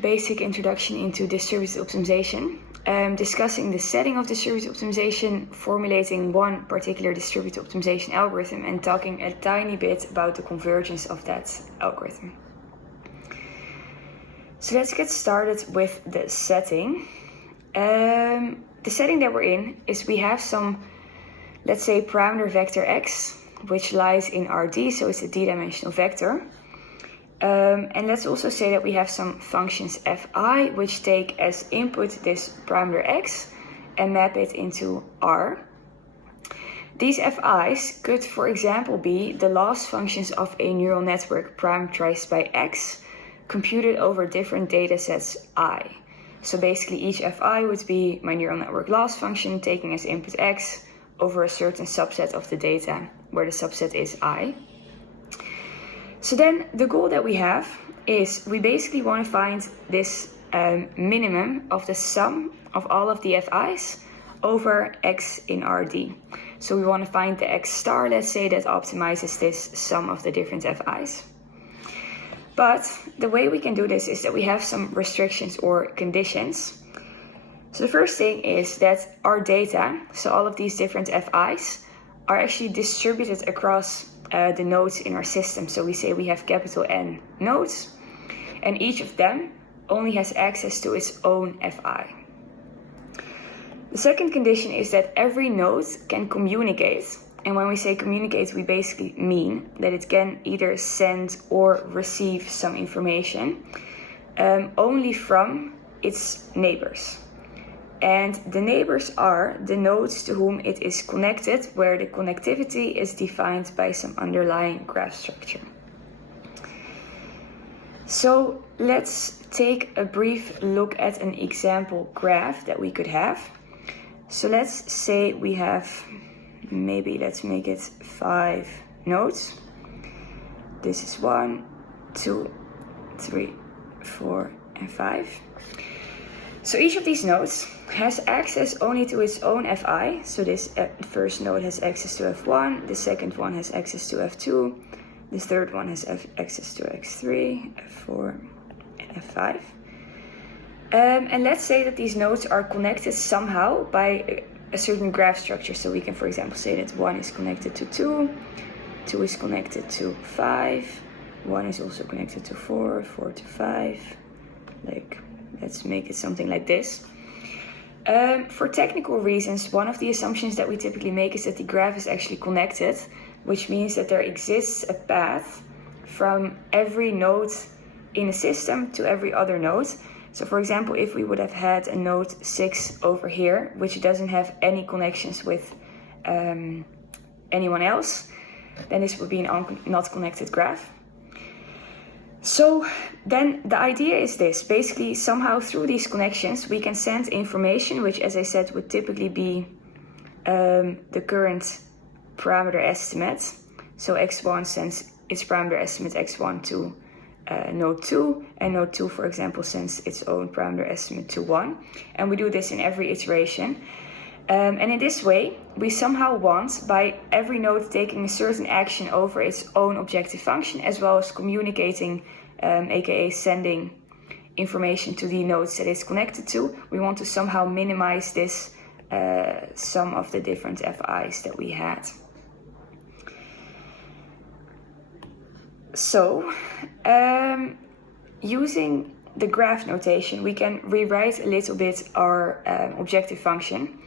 basic introduction into distributed optimization, discussing the setting of distributed optimization, formulating one particular distributed optimization algorithm, and talking a tiny bit about the convergence of that algorithm. So let's get started with the setting. The setting that we're in is we have some, let's say, parameter vector x, which lies in Rd, so it's a d-dimensional vector. And let's also say that we have some functions fi, which take as input this parameter x and map it into R. These fi's could, for example, be the loss functions of a neural network parameterized by x, computed over different datasets I. So basically each fi would be my neural network loss function taking as input x over a certain subset of the data, where the subset is I. So then the goal that we have is we basically want to find this minimum of the sum of all of the fi's over x in Rd. So we want to find the x star, let's say, that optimizes this sum of the different fi's. But the way we can do this is that we have some restrictions or conditions. So the first thing is that our data, so all of these different fi's, are actually distributed across the nodes in our system. So we say we have capital N nodes, and each of them only has access to its own fi. The second condition is that every node can communicate. And when we say communicate, we basically mean that it can either send or receive some information only from its neighbors. And the neighbors are the nodes to whom it is connected, where the connectivity is defined by some underlying graph structure. So let's take a brief look at an example graph that we could have. So let's say we have, maybe let's make it 5 nodes. This is 1, 2, 3, 4, and 5. So each of these nodes has access only to its own fi. So this first node has access to f1, the second one has access to f2, the third one has access to x3, f4, and f5. And let's say that these nodes are connected somehow by a certain graph structure. So we can, for example, say that 1 is connected to 2, 2 is connected to 5, 1 is also connected to 4, 4 to 5. Like, let's make it something like this. For technical reasons, one of the assumptions that we typically make is that the graph is actually connected, which means that there exists a path from every node in a system to every other node. So for example, if we would have had a node 6 over here, which doesn't have any connections with anyone else, then this would be an not connected graph. So then the idea is this: basically somehow through these connections we can send information, which, as I said, would typically be the current parameter estimate. So x1 sends its parameter estimate x1 to node 2, and node 2, for example, sends its own parameter estimate to 1. And we do this in every iteration. And in this way, we somehow want, by every node taking a certain action over its own objective function, as well as communicating, aka sending information to the nodes that it's connected to, we want to somehow minimize this sum of the different fi's that we had. So, using the graph notation, we can rewrite a little bit our objective function.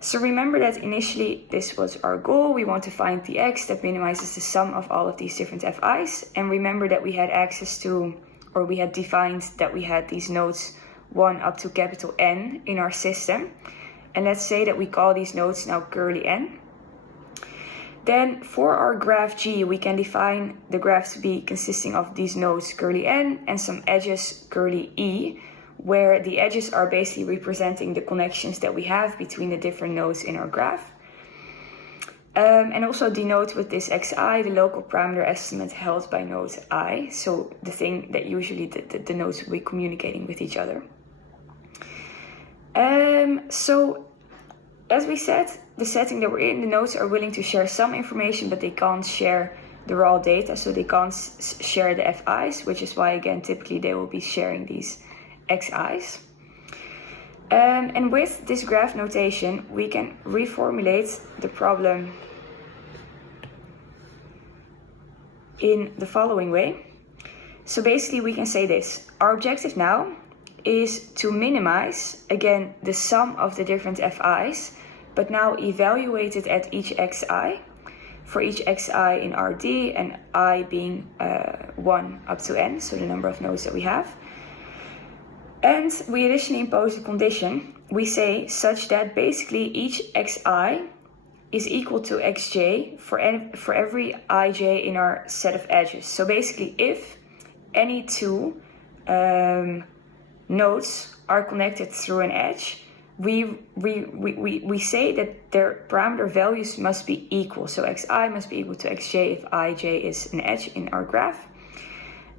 So remember that initially this was our goal. We want to find the x that minimizes the sum of all of these different fi's. And remember that we had access to, or we had defined that we had these nodes 1 up to capital N in our system. And let's say that we call these nodes now curly n. Then for our graph G, we can define the graph to be consisting of these nodes curly n and some edges curly e, where the edges are basically representing the connections that we have between the different nodes in our graph. And also denote with this xi the local parameter estimate held by node I, so the thing that usually the nodes will be communicating with each other. So as we said, the setting that we're in, the nodes are willing to share some information, but they can't share the raw data, so they can't share the FIs, which is why, again, typically they will be sharing these xi's. And with this graph notation, we can reformulate the problem in the following way. So basically we can say this. Our objective now is to minimize, again, the sum of the different fi's, but now evaluate it at each xi, for each xi in Rd, and I being 1 up to n, so the number of nodes that we have. And we additionally impose a condition. We say such that basically each xi is equal to xj for every ij in our set of edges. So basically, if any two nodes are connected through an edge, we say that their parameter values must be equal. So xi must be equal to xj if ij is an edge in our graph.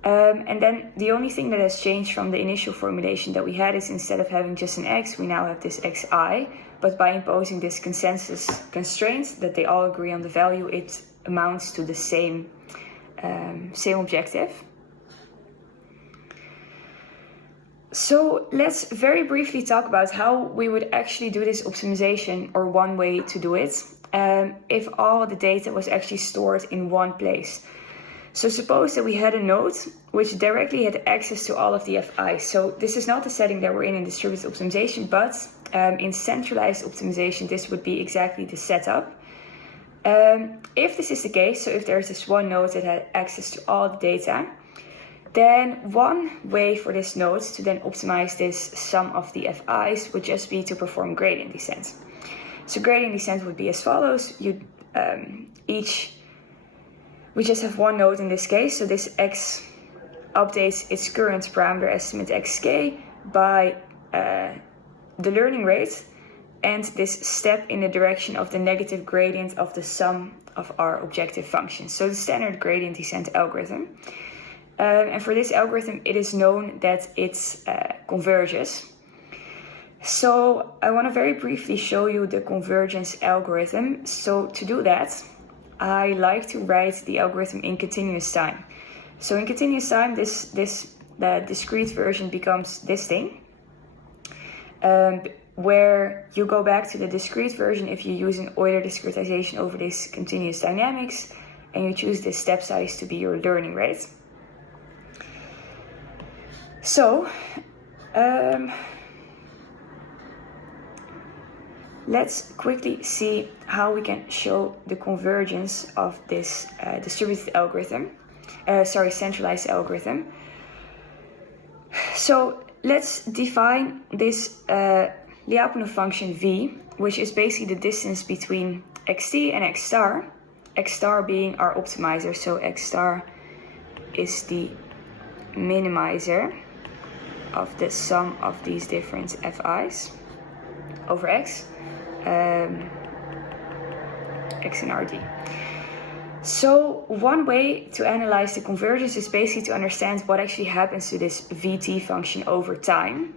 And then the only thing that has changed from the initial formulation that we had is instead of having just an x, we now have this xi. But by imposing this consensus constraint that they all agree on the value, it amounts to the same objective. So let's very briefly talk about how we would actually do this optimization, or one way to do it, if all the data was actually stored in one place. So suppose that we had a node which directly had access to all of the fi's. So this is not the setting that we're in distributed optimization, but in centralized optimization, this would be exactly the setup. If this is the case, so if there's this one node that had access to all the data, then one way for this node to then optimize this sum of the fi's would just be to perform gradient descent. So gradient descent would be as follows. We just have one node in this case, so this x updates its current parameter estimate xk by the learning rate, and this step in the direction of the negative gradient of the sum of our objective functions. So the standard gradient descent algorithm. And for this algorithm, it is known that it converges. So I want to very briefly show you the convergence algorithm. So to do that, I like to write the algorithm in continuous time. So in continuous time, the discrete version becomes this thing, where you go back to the discrete version if you use an Euler discretization over this continuous dynamics, and you choose this step size to be your learning rate. So let's quickly see how we can show the convergence of this distributed algorithm, centralized algorithm. So let's define this Lyapunov function v, which is basically the distance between xt and x star being our optimizer. So x star is the minimizer of the sum of these different fi's over x. X and Rd. So one way to analyze the convergence is basically to understand what actually happens to this vt function over time.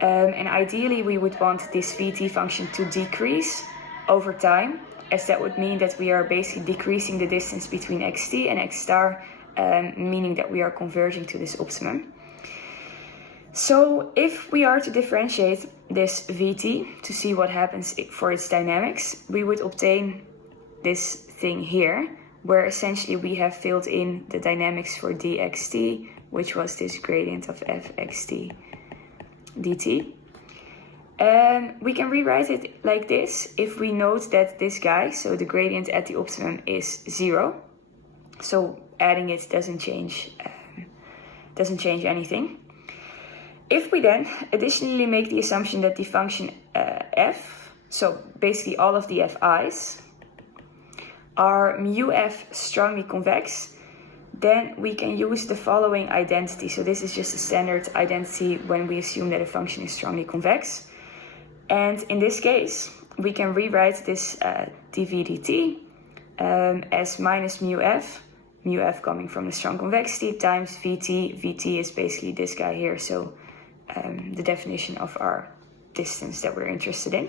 And ideally we would want this vt function to decrease over time, as that would mean that we are basically decreasing the distance between xt and x star, meaning that we are converging to this optimum. So if we are to differentiate this vt to see what happens for its dynamics, we would obtain this thing here, where essentially we have filled in the dynamics for dxt, which was this gradient of fxt dt. And we can rewrite it like this if we note that this guy, so the gradient at the optimum, is 0. So adding it doesn't change anything. If we then additionally make the assumption that the function f, so basically all of the fi's, are mu f strongly convex, then we can use the following identity. So this is just a standard identity when we assume that a function is strongly convex. And in this case, we can rewrite this dv dt as minus mu f coming from the strong convexity, times vt. Vt is basically this guy here, so the definition of our distance that we're interested in.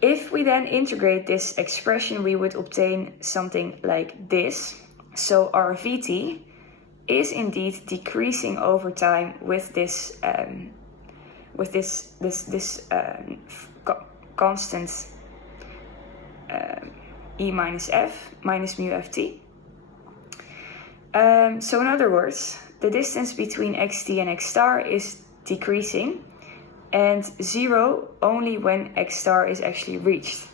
If we then integrate this expression, we would obtain something like this. So our vt is indeed decreasing over time with this constant e minus f minus mu ft. So in other words, the distance between xt and x star is decreasing, and 0 only when x star is actually reached.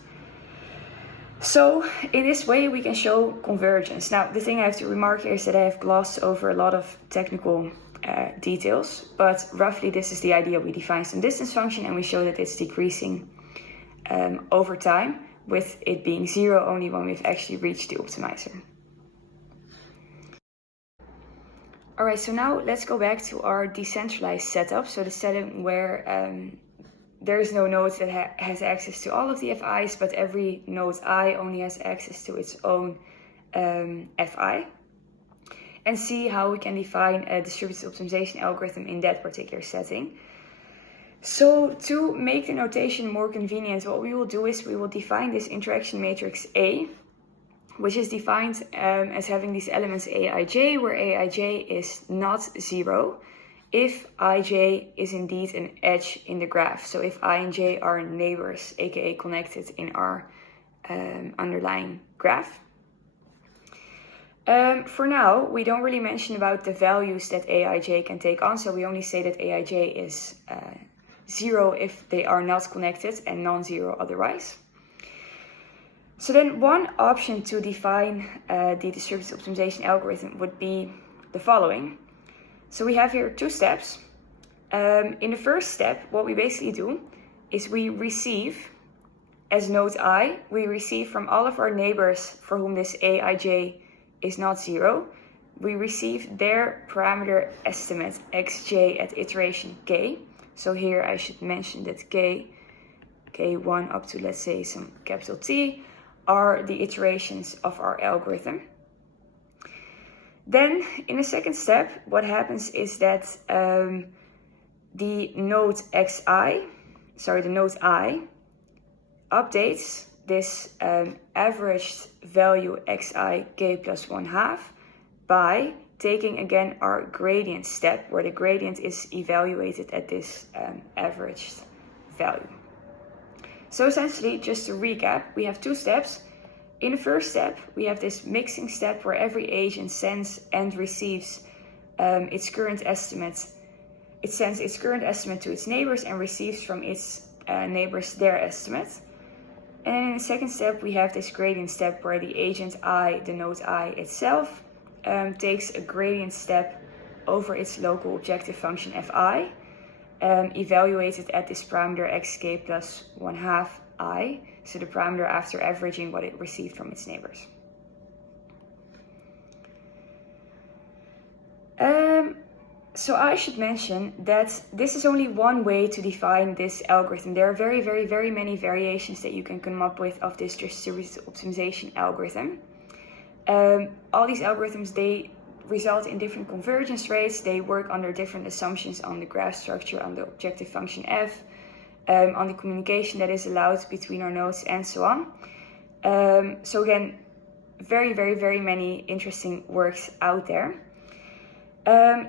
So in this way we can show convergence. Now the thing I have to remark here is that I have glossed over a lot of technical details, but roughly this is the idea. We define some distance function and we show that it's decreasing over time, with it being 0 only when we've actually reached the optimizer. Alright, so now let's go back to our decentralized setup. So the setting where there is no node that has access to all of the FIs, but every node I only has access to its own FI. And see how we can define a distributed optimization algorithm in that particular setting. So to make the notation more convenient, what we will do is we will define this interaction matrix A, which is defined as having these elements Aij, where Aij is not 0, if Ij is indeed an edge in the graph. So if I and j are neighbors, aka connected in our underlying graph. For now, we don't really mention about the values that Aij can take on, so we only say that Aij is 0 if they are not connected and non-zero otherwise. So then one option to define the distributed optimization algorithm would be the following. So we have here two steps. In the first step, what we basically do is we receive, as node I, we receive from all of our neighbors for whom this Aij is not 0, we receive their parameter estimate xj at iteration k. So here I should mention that k1 up to, let's say, some capital T, are the iterations of our algorithm. Then in the second step, what happens is that the node I updates this averaged value xi k plus 1/2 by taking again our gradient step, where the gradient is evaluated at this averaged value. So essentially, just to recap, we have two steps. In the first step, we have this mixing step where every agent sends and receives its current estimate. It sends its current estimate to its neighbors and receives from its neighbors their estimate. And then in the second step, we have this gradient step where the agent I, the node I itself, takes a gradient step over its local objective function fi, evaluated at this parameter xk plus 1/2 I, so the parameter after averaging what it received from its neighbors. So I should mention that this is only one way to define this algorithm. There are very, very, very many variations that you can come up with of this distributed optimization algorithm. All these algorithms, they result in different convergence rates. They work under different assumptions on the graph structure, on the objective function f, on the communication that is allowed between our nodes, and so on. So again, very, very, very many interesting works out there.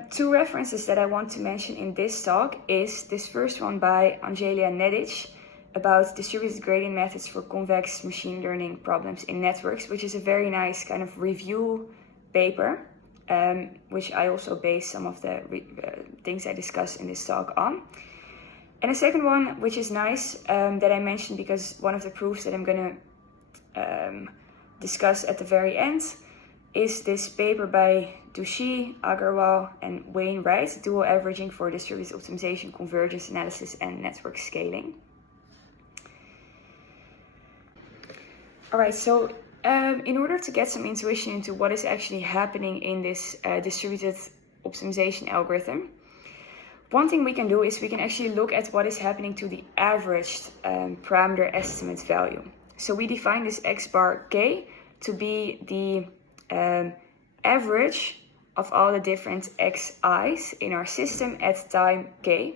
Two references that I want to mention in this talk is this first one by Angelia Nedic about distributed gradient methods for convex machine learning problems in networks, which is a very nice kind of review paper, which I also base some of the things I discuss in this talk on. And the second one, which is nice, that I mentioned because one of the proofs that I'm going to discuss at the very end is this paper by Douchy, Agarwal, and Wainwright, dual averaging for distributed optimization, convergence analysis, and network scaling. All right, so in order to get some intuition into what is actually happening in this distributed optimization algorithm, one thing we can do is we can actually look at what is happening to the averaged parameter estimate value. So we define this x bar k to be the average of all the different xi's in our system at time k.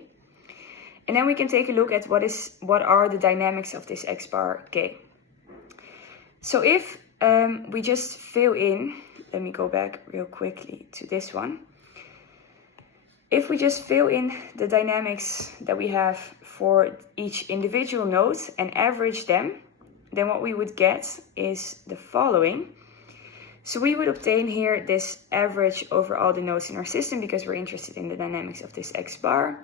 And then we can take a look at what are the dynamics of this x bar k. So if we just fill in, let me go back real quickly to this one. If we just fill in the dynamics that we have for each individual node and average them, then what we would get is the following. So we would obtain here this average over all the nodes in our system because we're interested in the dynamics of this x bar.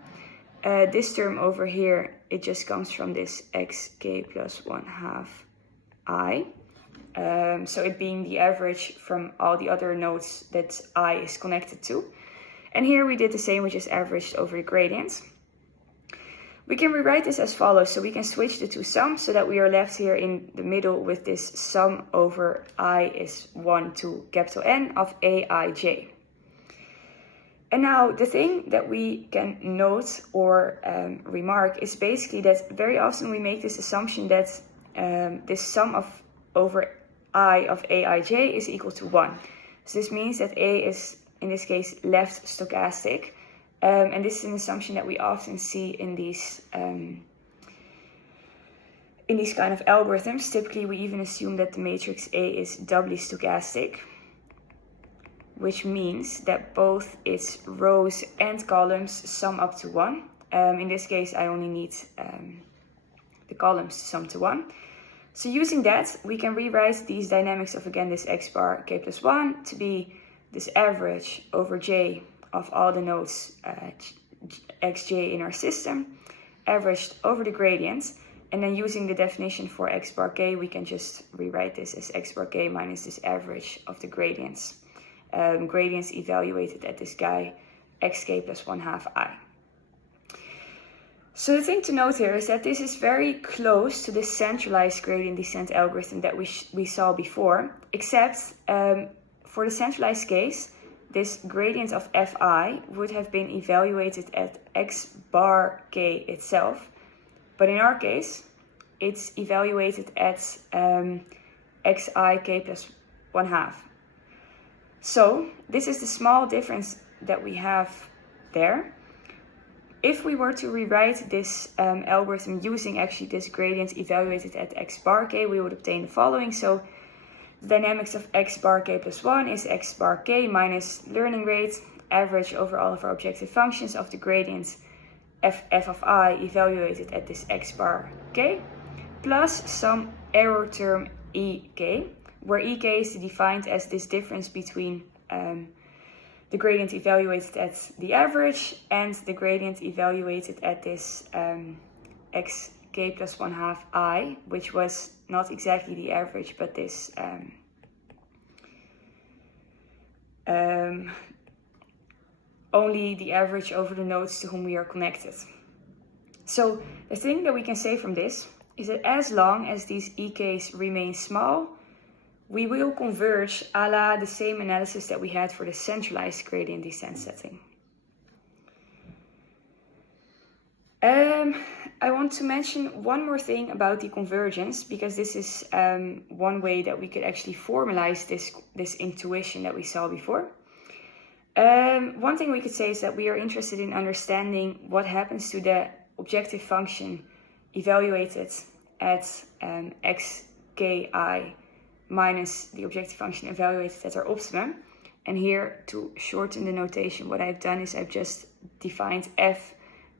This term over here, it just comes from this xk plus 1/2 I. So it being the average from all the other nodes that I is connected to. And here we did the same, we just averaged over the gradient. We can rewrite this as follows. So we can switch the two sums so that we are left here in the middle with this sum over I is 1 to capital N of Aij. And now the thing that we can note or remark is basically that very often we make this assumption that this sum of over I of Aij is equal to 1. So this means that A is, in this case, left stochastic. And this is an assumption that we often see in these kind of algorithms. Typically, we even assume that the matrix A is doubly stochastic, which means that both its rows and columns sum up to 1. In this case, I only need the columns to sum to 1. So using that, we can rewrite these dynamics of, again, this x bar k plus 1 to be this average over j of all the nodes xj in our system, averaged over the gradient. And then using the definition for x bar k, we can just rewrite this as x bar k minus this average of the gradients. Gradients evaluated at this guy, xk plus 1/2 I. So the thing to note here is that this is very close to the centralized gradient descent algorithm that we saw before, except for the centralized case, this gradient of fi would have been evaluated at x bar k itself. But in our case, it's evaluated at xi k plus 1/2. So this is the small difference that we have there. If we were to rewrite this algorithm using actually this gradient evaluated at x bar k, we would obtain the following. So the dynamics of x bar k plus 1 is x bar k minus learning rate, average over all of our objective functions of the gradient f of I evaluated at this x bar k, plus some error term ek, where ek is defined as this difference between the gradient evaluated at the average and the gradient evaluated at this xk plus 1/2 I, which was not exactly the average, but this only the average over the nodes to whom we are connected. So the thing that we can say from this is that as long as these EKs remain small, we will converge a la the same analysis that we had for the centralized gradient descent setting. I want to mention one more thing about the convergence, because this is one way that we could actually formalize this intuition that we saw before. One thing we could say is that we are interested in understanding what happens to the objective function evaluated at xki minus the objective function evaluated at our optimum. And here, to shorten the notation, what I've done is I've just defined f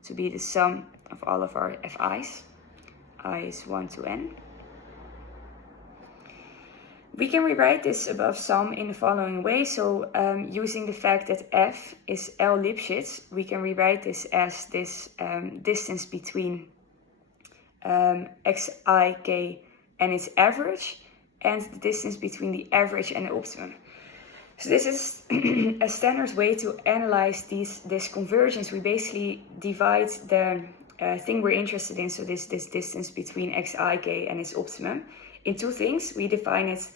to be the sum of all of our fi's. I is 1 to n. We can rewrite this above sum in the following way. So using the fact that f is L Lipschitz, we can rewrite this as this distance between xik and its average, and the distance between the average and the optimum. So this is a standard way to analyze this convergence. We basically divide the thing we're interested in, so this distance between xik and its optimum, in two things. We define it,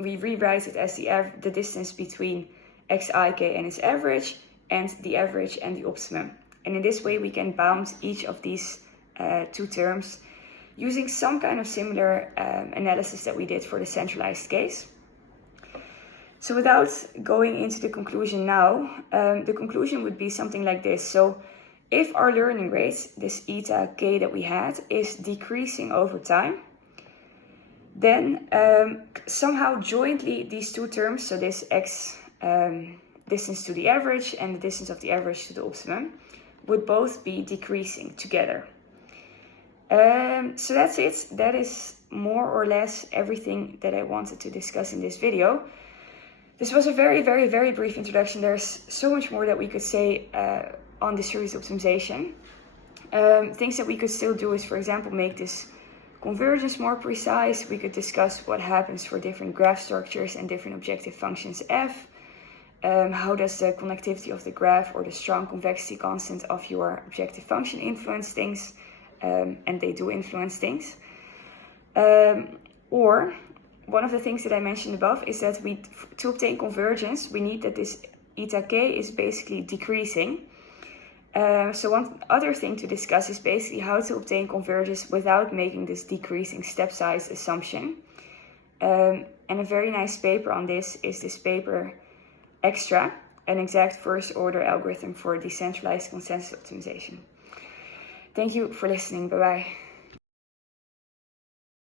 we rewrite it as the distance between xik and its average, and the average and the optimum. And in this way we can bound each of these two terms using some kind of similar analysis that we did for the centralized case. So without going into the conclusion now, the conclusion would be something like this. So if our learning rate, this eta k that we had, is decreasing over time, Then somehow jointly these two terms, so this x distance to the average and the distance of the average to the optimum, would both be decreasing together. So that's it. That is more or less everything that I wanted to discuss in this video. This was a very, very, very brief introduction. There's so much more that we could say on distributed optimization. Things that we could still do is, for example, make this convergence more precise. We could discuss what happens for different graph structures and different objective functions f. How does the connectivity of the graph or the strong convexity constant of your objective function influence things? And they do influence things. Or one of the things that I mentioned above is that to obtain convergence, we need that this eta k is basically decreasing. So one other thing to discuss is basically how to obtain convergence without making this decreasing step size assumption. And a very nice paper on this is this paper Extra, an exact first order algorithm for decentralized consensus optimization. Thank you for listening. Bye-bye.